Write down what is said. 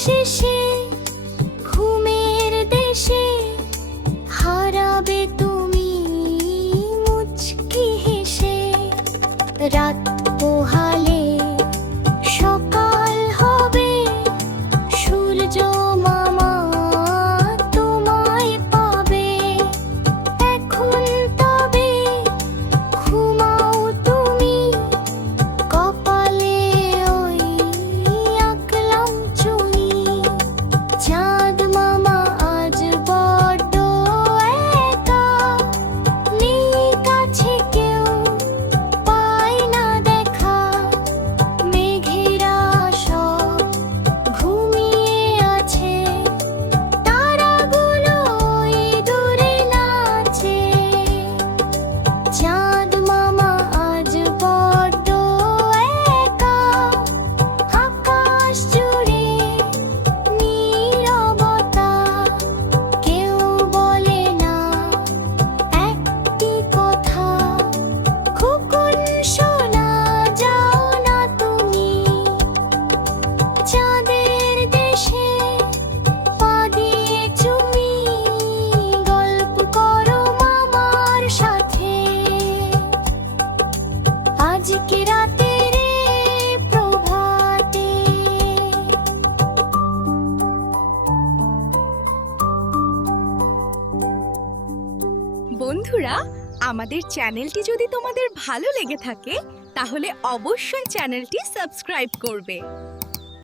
শেষে ঘুমের দেশে হারাবে তুমি মুচকি হেসে। রাত পোহালে সকাল হবে, সূর্য মামা তোমায় পাবে। এখন তবে ঘুমাও তুমি, কপালে ওই আঁকলাম চুনি। চাঁদ মামা আজ বড্ড একা, নেই কাছে কেউ, পায় না দেখা। মেঘেরা সব ঘুমিয়ে আছে, তারাগুলো ওই দূরে নাচে। চাঁদ মামা আজ বড্ড একা, আকাশ জুড়ে নীরবতা। কেউ বলে না একটি কথা, খোকন শোনা যাও না তুমি। চাঁদের দেশে পা দিয়ে চুমি, গল্প করো মামার সাথে। আজকে রাতের প্রভাতে। বন্ধুরা, আমাদের চ্যানেলটি যদি তোমাদের ভালো লেগে থাকে তাহলে অবশ্যই চ্যানেলটি সাবস্ক্রাইব করবে।